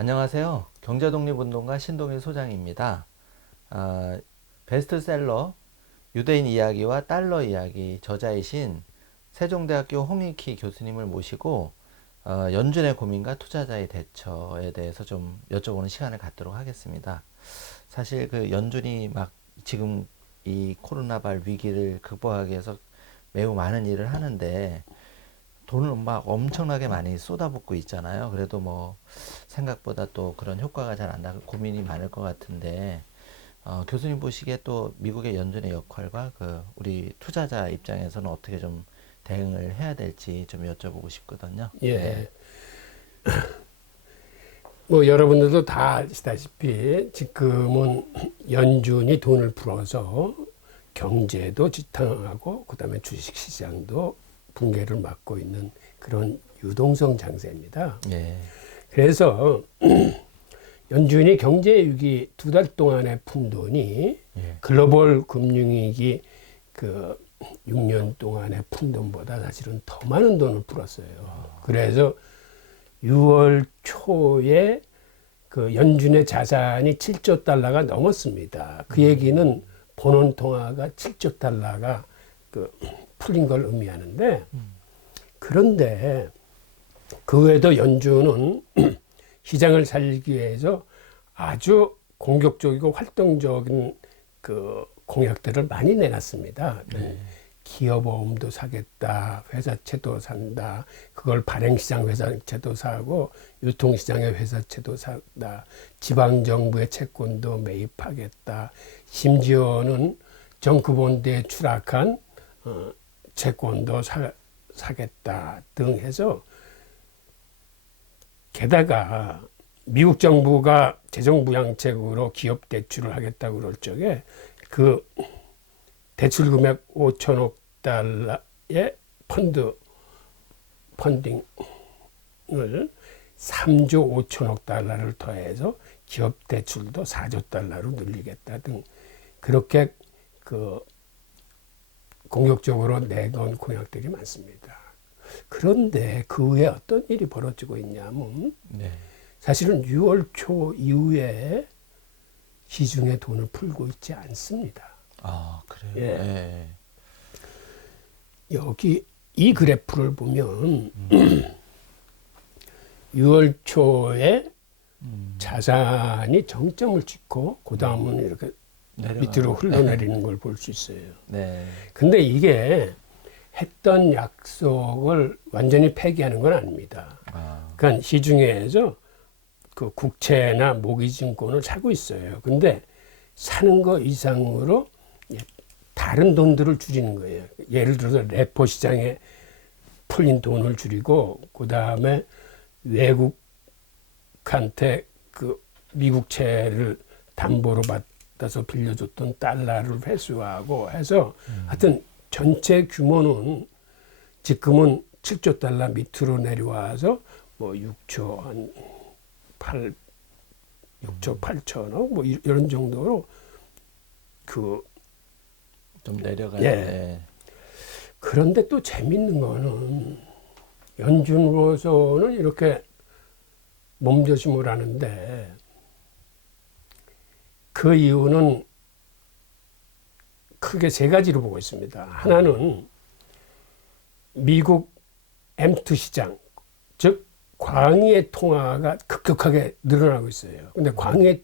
안녕하세요. 경제독립운동가 신동일 소장입니다. 베스트셀러 유대인 이야기와 달러 이야기 저자이신 세종대학교 홍익희 교수님을 모시고 연준의 고민과 투자자의 대처에 대해서 좀 여쭤보는 시간을 갖도록 하겠습니다. 사실 그 연준이 막 지금 이 코로나발 위기를 극복하기 위해서 매우 많은 일을 하는데 돈을 막 엄청나게 많이 쏟아붓고 있잖아요. 그래도 뭐 생각보다 또 그런 효과가 잘 안 나고 고민이 많을 것 같은데 교수님 보시기에 또 미국의 연준의 역할과 그 우리 투자자 입장에서는 어떻게 좀 대응을 해야 될지 좀 여쭤보고 싶거든요. 예. 네. 뭐 여러분들도 다 아시다시피 지금은 연준이 돈을 풀어서 경제도 지탱하고 그다음에 주식시장도 붕괴를 막고 있는 그런 유동성 장세입니다. 예. 그래서 연준이 경제 위기 2달 동안에 푼 돈이 예. 글로벌 금융위기 그 6년 동안에 푼 돈보다 사실은 더 많은 돈을 풀었어요. 그래서 6월 초에 그 연준의 자산이 7조 달러가 넘었습니다. 그 얘기는 본원 통화가 7조 달러가 그 풀린 걸 의미하는데, 그런데 그 외에도 연준은 시장을 살리기 위해서 아주 공격적이고 활동적인 그 공약들을 많이 내놨습니다. 기업보험도 사겠다, 회사채도 산다, 그걸 발행시장 회사채도 사고 유통시장의 회사채도 산다, 지방정부의 채권도 매입하겠다, 심지어는 정크본드에 추락한 채권도 사겠다 등 해서, 게다가 미국 정부가 재정부양책으로 기업 대출을 하겠다고 그럴 적에 그 대출 금액 5천억 달러의 펀딩을 3조 5천억 달러를 더해서 기업 대출도 4조 달러로 늘리겠다 등 그렇게 그 공격적으로 내건 공약들이 많습니다. 그런데 그 후에 어떤 일이 벌어지고 있냐면, 네. 사실은 6월 초 이후에 시중에 돈을 풀고 있지 않습니다. 아, 그래요? 예. 예. 여기 이 그래프를 보면 6월 초에 자산이 정점을 찍고 그 다음은 이렇게 밑으로 흘러내리는 걸 볼 수 있어요. 네. 근데 이게 했던 약속을 완전히 폐기하는 건 아닙니다. 그러니까 시중에서 그 국채나 모기증권을 사고 있어요. 근데 사는 거 이상으로 다른 돈들을 줄이는 거예요. 예를 들어서 레포 시장에 풀린 돈을 줄이고, 그 다음에 외국한테 그 미국채를 담보로 받아서 빌려줬던 달러를 회수하고 해서 하여튼 전체 규모는 지금은 7조 달러 밑으로 내려와서 뭐 6조 한 6조 8천억 뭐 이런 정도로 그 좀 내려가요. 예. 네. 그런데 또 재밌는 거는 연준으로서는 이렇게 몸조심을 하는데, 그 이유는 크게 세 가지로 보고 있습니다. 하나는 미국 M2 시장, 즉 광의의 통화가 급격하게 늘어나고 있어요. 근데 광의의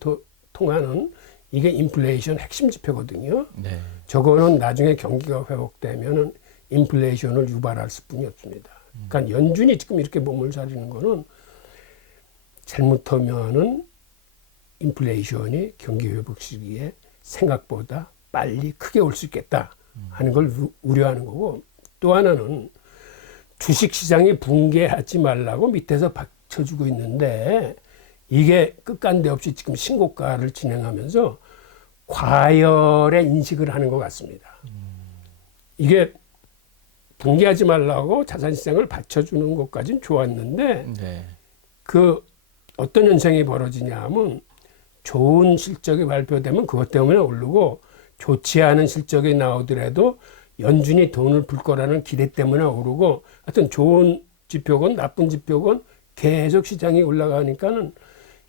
통화는 이게 인플레이션 핵심 지표거든요. 네. 저거는 나중에 경기가 회복되면은 인플레이션을 유발할 수뿐이 없습니다. 그러니까 연준이 지금 이렇게 몸을 사리는 거는 잘못하면은 인플레이션이 경기 회복 시기에 생각보다 빨리 크게 올 수 있겠다 하는 걸 우려하는 거고, 또 하나는 주식시장이 붕괴하지 말라고 밑에서 받쳐주고 있는데, 이게 끝간데 없이 지금 신고가를 진행하면서 과열의 인식을 하는 것 같습니다. 이게 붕괴하지 말라고 자산시장을 받쳐주는 것까지는 좋았는데, 네. 그 어떤 현상이 벌어지냐 하면, 좋은 실적이 발표되면 그것 때문에 오르고, 좋지 않은 실적이 나오더라도 연준이 돈을 풀 거라는 기대 때문에 오르고, 하여튼 좋은 지표건 나쁜 지표건 계속 시장이 올라가니까는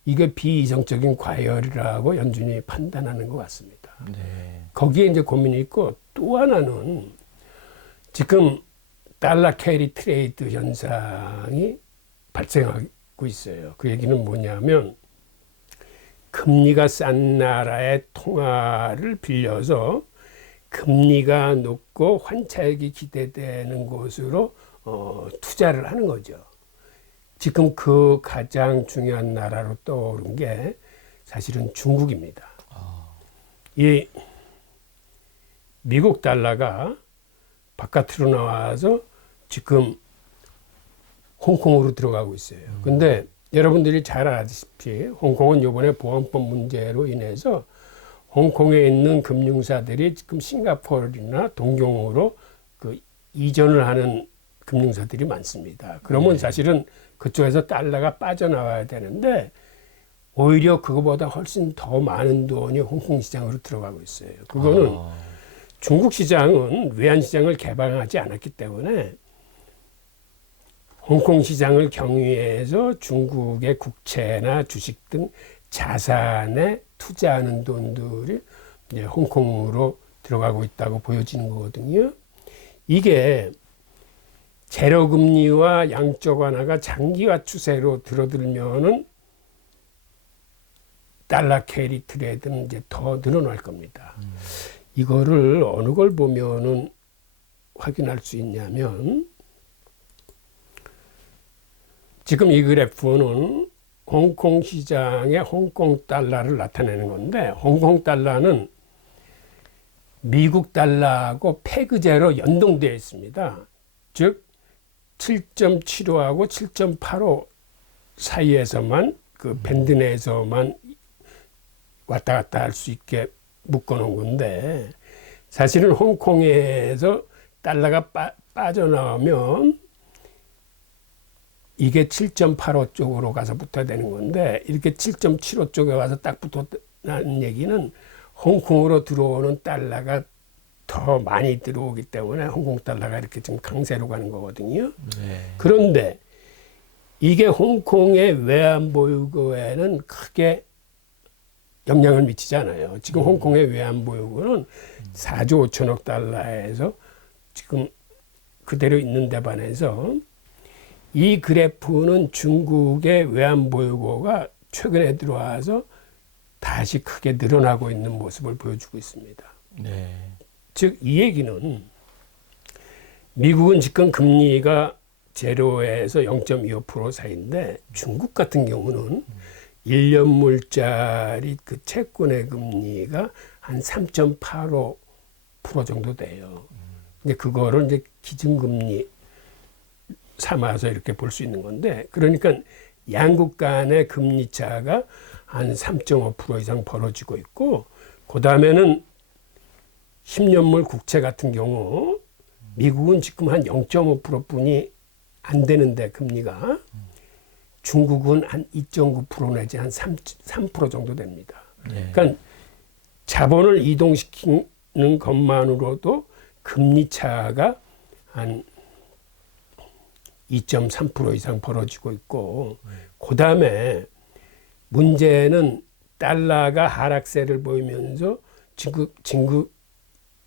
이게 비이성적인 과열이라고 연준이 판단하는 것 같습니다. 네. 거기에 이제 고민이 있고 또 하나는 지금 달러 캐리 트레이드 현상이 발생하고 있어요. 그 얘기는 뭐냐면 금리가 싼 나라의 통화를 빌려서 금리가 높고 환차익이 기대되는 곳으로 투자를 하는 거죠. 지금 그 가장 중요한 나라로 떠오른 게 사실은 중국입니다. 이 미국 달러가 바깥으로 나와서 지금 홍콩으로 들어가고 있어요. 근데 여러분들이 잘 아시다시피 홍콩은 이번에 보안법 문제로 인해서 홍콩에 있는 금융사들이 지금 싱가포르나 동경으로 그 이전을 하는 금융사들이 많습니다. 그러면 사실은 그쪽에서 달러가 빠져나와야 되는데 오히려 그거보다 훨씬 더 많은 돈이 홍콩 시장으로 들어가고 있어요. 그거는 중국 시장은 외환 시장을 개방하지 않았기 때문에 홍콩 시장을 경유해서 중국의 국채나 주식 등 자산에 투자하는 돈들이 이제 홍콩으로 들어가고 있다고 보여지는 거거든요. 이게 제로금리와 양적 완화가 장기화 추세로 들어들면은 달러 캐리 트레이드는 이제 더 늘어날 겁니다. 이거를 어느 걸 보면은 확인할 수 있냐면 지금 이 그래프는 홍콩 시장의 홍콩 달러를 나타내는 건데 홍콩 달러는 미국 달러하고 페그제로 연동되어 있습니다. 즉 7.75하고 7.85 사이에서만 그 밴드 내에서만 왔다 갔다 할 수 있게 묶어놓은 건데 사실은 홍콩에서 달러가 빠져나오면 이게 7.85 쪽으로 가서 붙어야 되는 건데 이렇게 7.75 쪽에 와서 딱 붙었다는 얘기는 홍콩으로 들어오는 달러가 더 많이 들어오기 때문에 홍콩 달러가 이렇게 지금 강세로 가는 거거든요. 네. 그런데 이게 홍콩의 외환 보유고에는 크게 영향을 미치지 않아요. 지금 홍콩의 외환 보유고는 4조 5천억 달러에서 지금 그대로 있는 데 반해서 이 그래프는 중국의 외환 보유고가 최근에 들어와서 다시 크게 늘어나고 있는 모습을 보여주고 있습니다. 네. 즉 이 얘기는 미국은 지금 금리가 제로에서 0.25% 사이인데 중국 같은 경우는 1년물짜리 그 채권의 금리가 한 3.85% 정도 돼요. 근데 그거를 이제 기준금리 삼아서 이렇게 볼 수 있는 건데 그러니까 양국 간의 금리 차가 한 3.5% 이상 벌어지고 있고 그 다음에는 10년물 국채 같은 경우 미국은 지금 한 0.5%뿐이 안 되는데 금리가 중국은 한 2.9% 내지 한 3% 정도 됩니다. 네. 그러니까 자본을 이동시키는 것만으로도 금리 차가 한 2.3% 이상 벌어지고 있고 그 다음에 문제는 달러가 하락세를 보이면서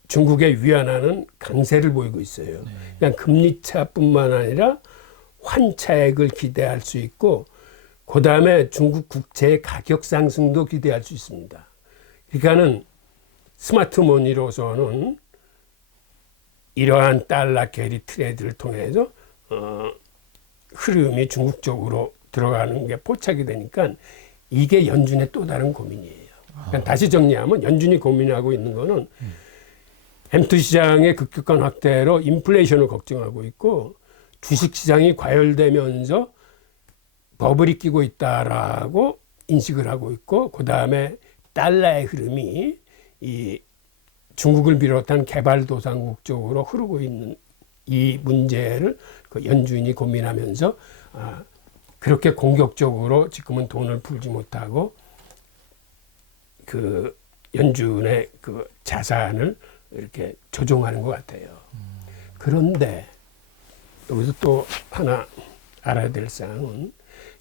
중국의 위안화는 강세를 보이고 있어요. 그러니까 금리차뿐만 아니라 환차액을 기대할 수 있고 그 다음에 중국 국채의 가격 상승도 기대할 수 있습니다. 그러니까는 스마트머니로서는 이러한 달러 캐리 트레이드를 통해서 흐름이 중국 쪽으로 들어가는 게 포착이 되니까 이게 연준의 또 다른 고민이에요. 그러니까 다시 정리하면 연준이 고민하고 있는 거는 M2 시장의 급격한 확대로 인플레이션을 걱정하고 있고 주식시장이 과열되면서 버블이 끼고 있다라고 인식을 하고 있고 그 다음에 달러의 흐름이 이 중국을 비롯한 개발도상국 쪽으로 흐르고 있는 이 문제를 그 연준이 고민하면서 그렇게 공격적으로 지금은 돈을 풀지 못하고 그 연준의 그 자산을 이렇게 조종하는 것 같아요. 그런데 여기서 또 하나 알아야 될 사항은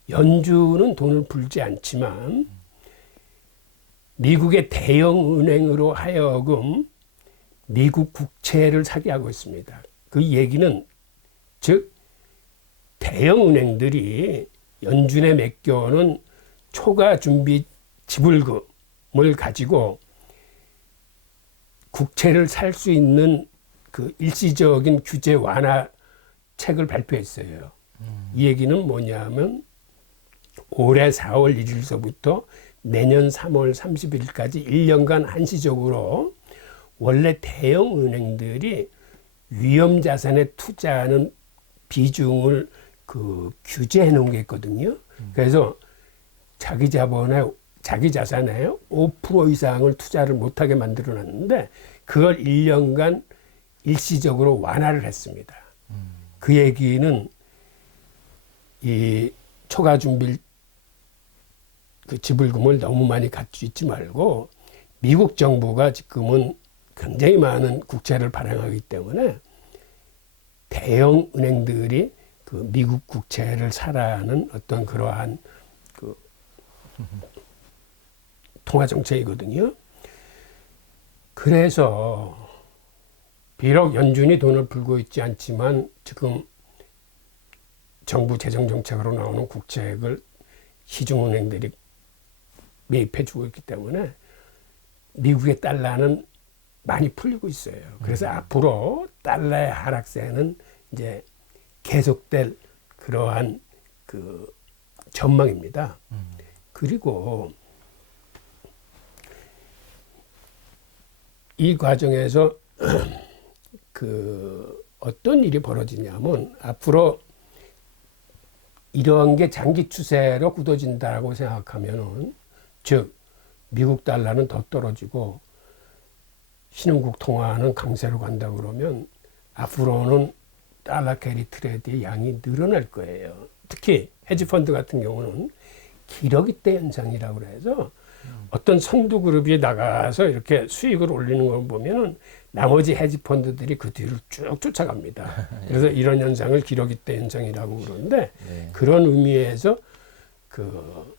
연준은 돈을 풀지 않지만 미국의 대형 은행으로 하여금 미국 국채를 사게 하고 있습니다. 그 얘기는 즉 대형 은행들이 연준에 맡겨놓은 초과 준비 지불금을 가지고 국채를 살 수 있는 그 일시적인 규제 완화책을 발표했어요. 이 얘기는 뭐냐면 올해 4월 1일서부터 내년 3월 30일까지 1년간 한시적으로 원래 대형 은행들이 위험 자산에 투자하는 비중을 그 규제해 놓은 게 있거든요. 그래서 자기 자산의 5% 이상을 투자를 못하게 만들어 놨는데 그걸 1년간 일시적으로 완화를 했습니다. 그 얘기는 이 초과 준비 그 지불금을 너무 많이 갖고 있지 말고 미국 정부가 지금은 굉장히 많은 국채를 발행하기 때문에 대형 은행들이 그 미국 국채를 사라는 어떤 그러한 그 통화 정책이거든요. 그래서 비록 연준이 돈을 풀고 있지 않지만 지금 정부 재정 정책으로 나오는 국채를 시중은행들이 매입해주고 있기 때문에 미국의 달러는 많이 풀리고 있어요. 그래서 앞으로 달러의 하락세는 이제 계속될 그러한 그 전망입니다. 그리고 이 과정에서 그 어떤 일이 벌어지냐면 앞으로 이러한 게 장기 추세로 굳어진다고 생각하면은 즉 미국 달러는 더 떨어지고 신흥국 통화는 강세로 간다 그러면 앞으로는 달러 캐리 트레이드의 양이 늘어날 거예요. 특히 헤지펀드 같은 경우는 기러기 때 현상이라고 해서 어떤 선두 그룹이 나가서 이렇게 수익을 올리는 걸 보면은 나머지 헤지펀드들이 그 뒤를 쭉 쫓아갑니다. 그래서 이런 현상을 기러기 때 현상이라고 그러는데 그런 의미에서 그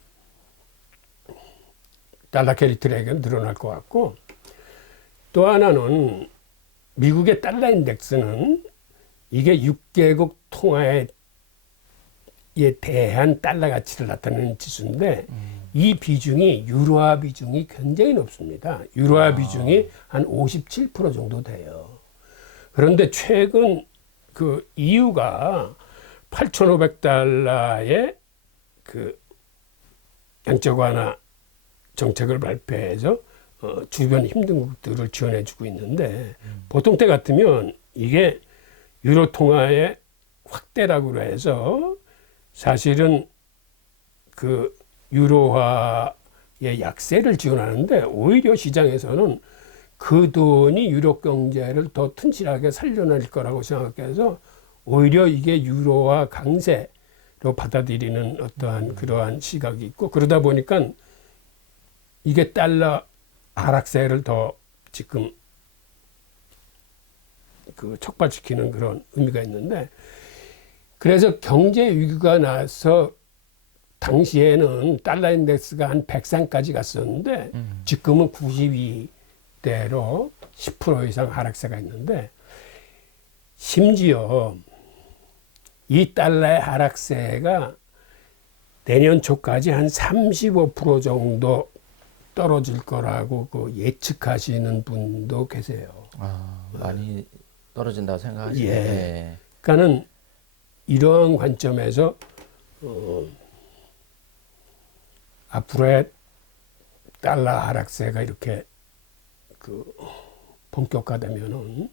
달러 캐리 트레이드가 늘어날 것 같고 또 하나는 미국의 달러 인덱스는 이게 6개국 통화에 대한 달러 가치를 나타내는 지수인데 이 비중이 유로화 비중이 굉장히 높습니다. 유로화 비중이 한 57% 정도 돼요. 그런데 최근 그 EU가 8,500달러의 그 양적 완화 정책을 발표해서 주변 힘든 국들을 지원해주고 있는데 보통 때 같으면 이게 유로 통화의 확대라고 해서 사실은 그 유로화의 약세를 지원하는데 오히려 시장에서는 그 돈이 유럽 경제를 더 튼실하게 살려낼 거라고 생각해서 오히려 이게 유로화 강세로 받아들이는 어떠한 그러한 시각이 있고 그러다 보니까 이게 달러 하락세를 더 지금 그 촉발시키는 그런 의미가 있는데 그래서 경제 위기가 나서 당시에는 달러 인덱스가 한 103까지 갔었는데 지금은 92대로 10% 이상 하락세가 있는데 심지어 이 달러의 하락세가 내년 초까지 한 35% 정도 떨어질 거라고 그 예측하시는 분도 계세요. 많이 떨어진다고 생각하시네. 예. 그러니까는 이러한 관점에서 앞으로의 달러 하락세가 이렇게 그 본격화되면은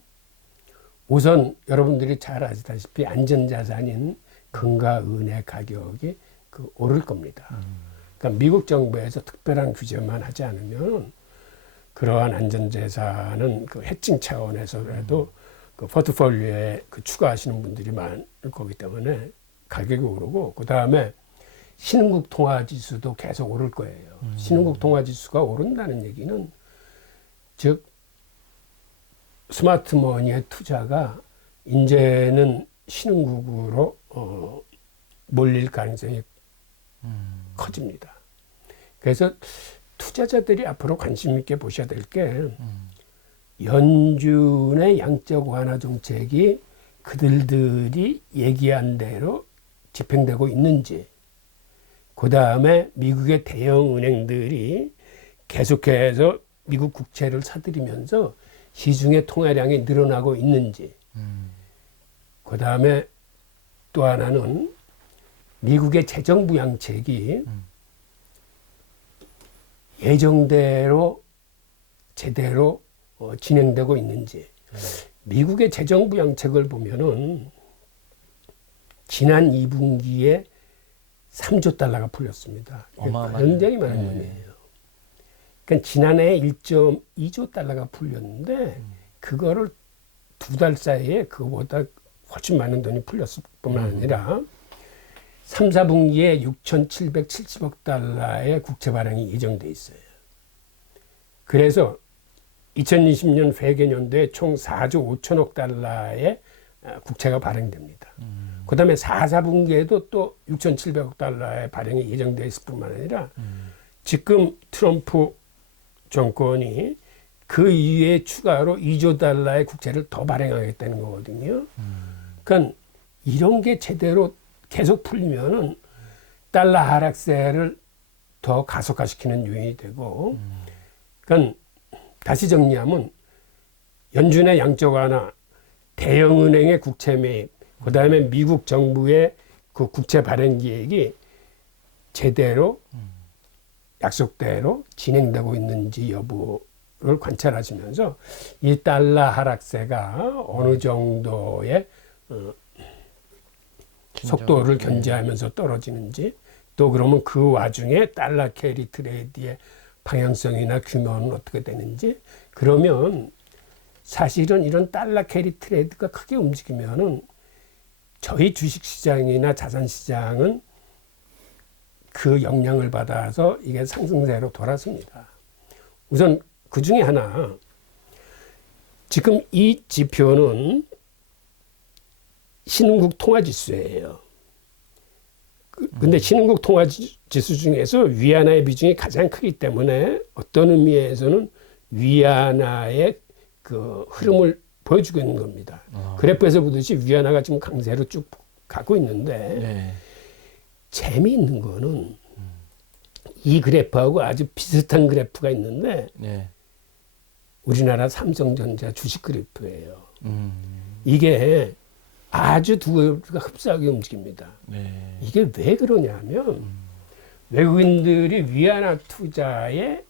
우선 여러분들이 잘 아시다시피 안전자산인 금과 은의 가격이 그 오를 겁니다. 그러니까 미국 정부에서 특별한 규제만 하지 않으면 그러한 안전자산은 그 해칭 차원에서라도 그 포트폴리오에 그 추가하시는 분들이 많을 거기 때문에 가격이 오르고 그 다음에 신흥국 통화 지수도 계속 오를 거예요. 신흥국 통화 지수가 오른다는 얘기는 즉 스마트머니의 투자가 이제는 신흥국으로 몰릴 가능성이 커집니다. 그래서 투자자들이 앞으로 관심 있게 보셔야 될 게 연준의 양적 완화 정책이 그들이 얘기한 대로 집행되고 있는지, 그 다음에 미국의 대형 은행들이 계속해서 미국 국채를 사들이면서 시중의 통화량이 늘어나고 있는지, 그 다음에 또 하나는 미국의 재정 부양책이 예정대로 제대로 진행되고 있는지. 미국의 재정 부양책을 보면은 지난 2분기에 3조 달러가 풀렸습니다. 굉장히 많은 돈이에요. 그러니까 지난해 1.2조 달러가 풀렸는데 그거를 2달 사이에 그거보다 훨씬 많은 돈이 풀렸을 뿐만 아니라 3, 4분기에 6,770억 달러의 국채 발행이 예정돼 있어요. 그래서 2020년 회계연도에 총 4조 5천억 달러의 국채가 발행됩니다. 그 다음에 4, 4분기에도 또 6,700억 달러의 발행이 예정되어 있을 뿐만 아니라 지금 트럼프 정권이 그 이후에 추가로 2조 달러의 국채를 더 발행하겠다는 거거든요. 그러니까 이런 게 제대로 계속 풀리면은 달러 하락세를 더 가속화시키는 요인이 되고, 그러니까 다시 정리하면 연준의 양적 완화, 대형은행의 국채 매입, 그 다음에 미국 정부의 그 국채 발행 계획이 제대로 약속대로 진행되고 있는지 여부를 관찰하시면서 이 달러 하락세가 어느 정도의 속도를 견제하면서 떨어지는지, 또 그러면 그 와중에 달러 캐리 트레이드의 방향성이나 규모는 어떻게 되는지, 그러면 사실은 이런 달러 캐리 트레이드가 크게 움직이면은 저희 주식시장이나 자산시장은 그 영향을 받아서 이게 상승세로 돌아섭니다. 우선 그 중에 하나, 지금 이 지표는 신흥국 통화지수예요. 근데 신흥국 통화지수 중에서 위안화의 비중이 가장 크기 때문에 어떤 의미에서는 위안화의 그 흐름을 보여주고 있는 겁니다. 그래프에서 보듯이 위안화가 지금 강세로 쭉 가고 있는데, 재미있는 거는 이 그래프하고 아주 비슷한 그래프가 있는데 우리나라 삼성전자 주식 그래프예요. 이게 아주 두 그래프가 흡사하게 움직입니다. 이게 왜 그러냐면 외국인들이 위안화 투자에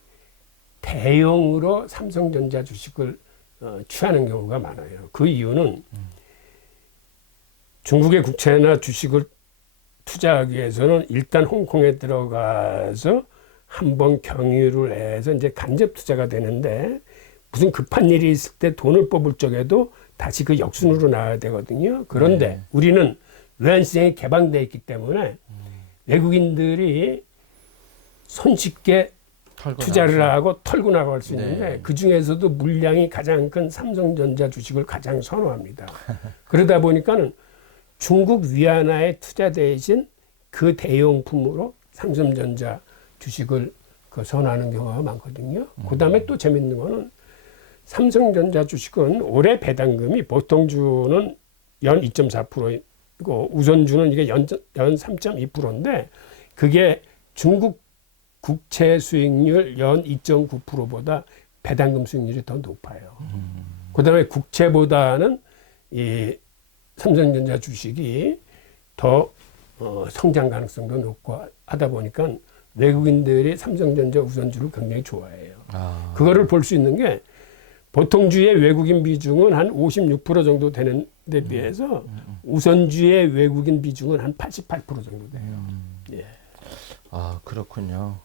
대형으로 삼성전자 주식을 취하는 경우가 많아요. 그 이유는 중국의 국채나 주식을 투자하기 위해서는 일단 홍콩에 들어가서 한번 경유를 해서 이제 간접 투자가 되는데, 무슨 급한 일이 있을 때 돈을 뽑을 적에도 다시 그 역순으로 나와야 되거든요. 그런데 우리는 외환시장이 개방되어 있기 때문에 외국인들이 손쉽게 투자를 하고 털고 나갈 수 있는데, 그 중에서도 물량이 가장 큰 삼성전자 주식을 가장 선호합니다. 그러다 보니까는 중국 위안화에 투자 대신 그 대용품으로 삼성전자 주식을 선호하는 경우가 많거든요. 그 다음에 또 재밌는 거는 삼성전자 주식은 올해 배당금이 보통주는 연 2.4%이고 우선주는 이게 연 3.2%인데, 그게 중국 국채 수익률 연 2.9%보다 배당금 수익률이 더 높아요. 그 다음에 국채보다는 이 삼성전자 주식이 더 성장 가능성도 높고 하다 보니까 외국인들이 삼성전자 우선주를 굉장히 좋아해요. 그거를 볼 수 있는 게 보통주의 외국인 비중은 한 56% 정도 되는 데 비해서 우선주의 외국인 비중은 한 88% 정도 돼요. 아, 그렇군요.